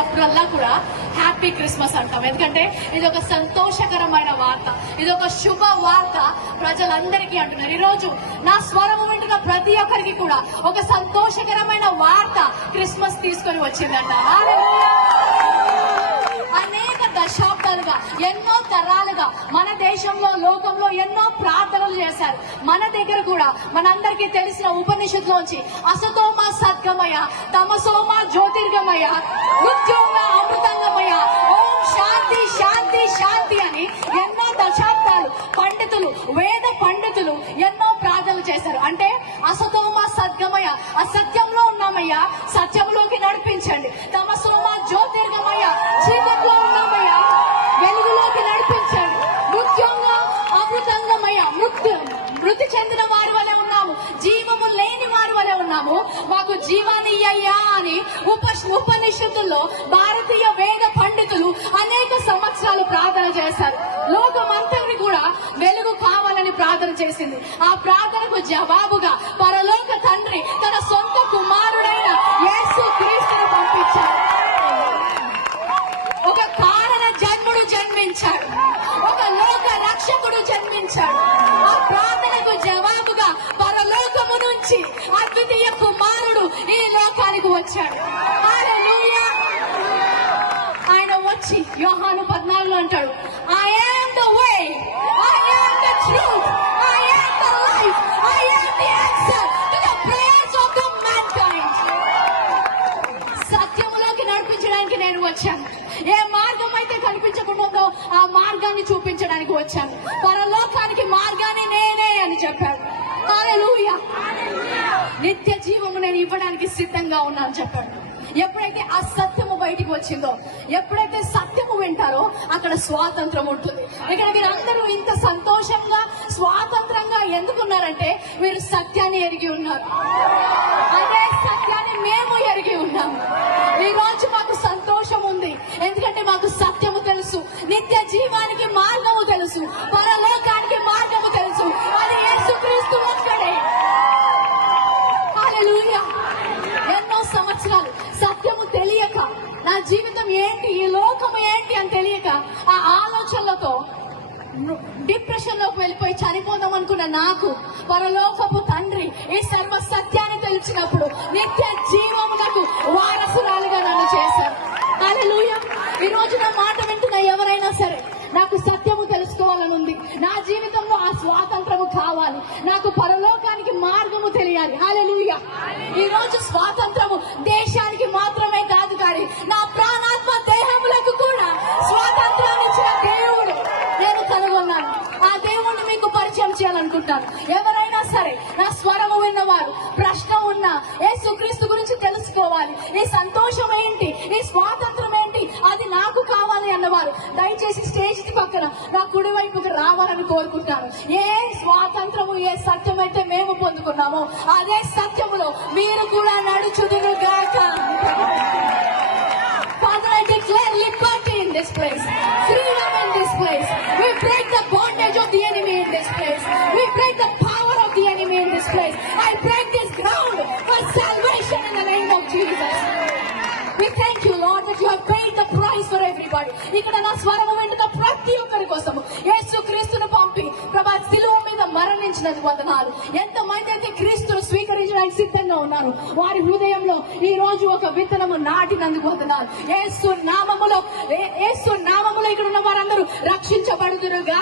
అప్పుడల్లా కూడా happy Christmas అంటాం. ఎందుకంటే ఇది ఒక సంతోషకరమైన వార్త, ఇది ఒక శుభ వార్త ప్రజలందరికీ అంటున్నారు. ఈ రోజు నా స్వరము వింటున్న ప్రతి ఒక్కరికి కూడా ఒక సంతోషకరమైన వార్త క్రిస్మస్ తీసుకొని వచ్చిందంట. అనేక దశాబ్దాలుగా, ఎన్నో తరాలుగా మన దేశంలో, లోకంలో ఎన్నో ప్రార్థనలు చేశారు. మన దగ్గర కూడా మనందరికీ తెలిసిన ఉపనిషత్తులోంచి అసతోమ సద్గమయ, తమసోమ జ్యోతిర్గమయ, మృత్యోమ అమృతంగమయ, ఓం శాంతి శాంతి శాంతి అని ఎన్నో దశాబ్దాలు పండితులు, వేద పండితులు ఎన్నో ప్రార్థనలు చేశారు. అంటే అసతోమ సద్గమయ, అసత్యంలో ఉన్నామయ్యా, సత్యంలోకి నడిపించండి. తమసోమ జ్యోతిర్గమయ, చీకట్లో ఉన్నామయ్యా, వెలుగులోకి నడిపించండి. మృత్యోంగా అమృతంగమయ, మృతి చెందిన వారి వలె ఉన్నాము, జీవము లేని వారి వలె ఉన్నాము, మాకు జీవాన్ని ఇయ్యయ్యా అని ఉపనిషత్తుల్లో భారతీయ వేద పండితులు అనేక సంవత్సరాలు ప్రార్థన చేశారు. లోకమంతటిని కూడా వెలుగు కావాలని ప్రార్థన చేసింది. ఆ ప్రార్థనకు జవాబుగా పరలోక తండ్రి తన సొంత కుమారుడైన యేసు క్రీస్తును పంపించాడు. ఒక కారణ జన్ముడు జన్మించాడు, ఒక లోక రక్షకుడు జన్మించాడు. ఆ ప్రార్థనకు జవాబుగా పరలోకము నుంచి అద్వితీయ కుమారుడు ఈ లోకానికి వచ్చాడు. హల్లెలూయా. ఆయన వచ్చి యోహాను 14 అంటాడు, I am the way, I am the truth, I am the life, I am the answer to the prayers of the mankind. సత్యములోకి నడిపించడానికి నేను వచ్చాను. ఏ మార్గం అయితే కనిపించకుండా ఆ మార్గాన్ని చూపించడానికి వచ్చాను. పరలోకానికి మార్గాన్ని నేనే అని చెప్పాడు. హల్లెలూయా. నిత్య జీవము నేను ఇవ్వడానికి సిద్ధంగా ఉన్నాను చెప్పాడు. ఎప్పుడైతే ఆ సత్యము బయటికి వచ్చిందో, ఎప్పుడైతే సత్యము వింటారో అక్కడ స్వాతంత్రం ఉంటుంది. ఇక్కడ మీరందరూ ఇంత సంతోషంగా, స్వాతంత్రంగా ఎందుకున్నారంటే మీరు సత్యాన్ని ఎరిగి ఉన్నారు. అదే సత్యాన్ని మేము ఎరిగి ఉన్నాము. ఈ రోజు మాకు సంతోషం ఉంది, ఎందుకంటే మాకు సత్యము తెలుసు, నిత్య జీవానికి మార్గము తెలుసు, పరలోకానికి మార్గము తెలుసు. అది యేసుక్రీస్తు ఒక్కడే. హల్లెలూయా. ఎన్నో సంవత్సరాలు సత్యము తెలియక, నా జీవితం ఏంటి, ఈ లోకము ఏంటి అని తెలియక ఆ ఆలోచనలతో డిప్రెషన్ లోకి వెళ్ళిపోయి చనిపోదాం అనుకున్న నాకు పరలోకపు తండ్రి ఈ సర్వ సత్యాన్ని తెలిసినప్పుడు నిత్య జీవమునకు వారసురాలుగా నన్ను చేశారు. హల్లెలూయా. ఈ రోజు నా మాట వింటున్న ఎవరైనా సరే, నాకు సత్యము తెలుసుకోవాలని ఉంది, నా జీవితంలో ఆ స్వాతంత్రము కావాలి, నాకు పరలోకానికి మార్గము తెలియాలి. హల్లెలూయా. ఈ రోజు స్వాతంత్రము దేశానికి మాత్రమే కాదు, కానీ నా ప్రాణాత్మ దేహములకు కూడా స్వాతంత్రాన్ని ఇచ్చిన దేవుడు నేను కనుగొన్నాను. ఆ దేవుణ్ణి మీకు పరిచయం చేయాలనుకుంటాను. ఎవరైనా సరే నా స్వరము విన్నవారు, ప్రశ్న ఉన్నా, యేసుక్రీస్తు గురించి తెలుసుకోవాలి, ఈ సంతోషం ఏంటి, ఈ స్వాతంత్రం ఏంటి, అది నాకు కావాలి అన్నవారు దయచేసి స్టేజ్ పక్కన నా కుడి వైపుకి రావాలని కోరుకుంటాను. ఏ స్వాతంత్రము, ఏ సత్యం అయితే మేము పొందుకున్నామో అదే సత్యములో మీరు కూడా నడుచుదురుగాక. Father, I declare liberty in this place, freedom in this place. We break the bondage of the enemy in this place. We break the power of the enemy in this place. I break this ground for salvation in the name of Jesus. We thank you, Lord, that you have paid the price for everybody. ఇక్కడ నా స్వరము వింటున్న ప్రతి ఒక్కరి కోసము యేసు క్రీస్తును పంపి ప్రభా శిలువ మీద మరణించినందుకు వందనాలు. ఎంతమంది అయితే క్రీస్తును స్వీకరించడానికి సిద్ధంగా ఉన్నారు, వారి హృదయంలో ఈ రోజు ఒక విత్తనము నాటినందుకు వందనాలు. యేసు నామములో ఇక్కడ ఉన్న వారందరూ రక్షించబడుదురుగా.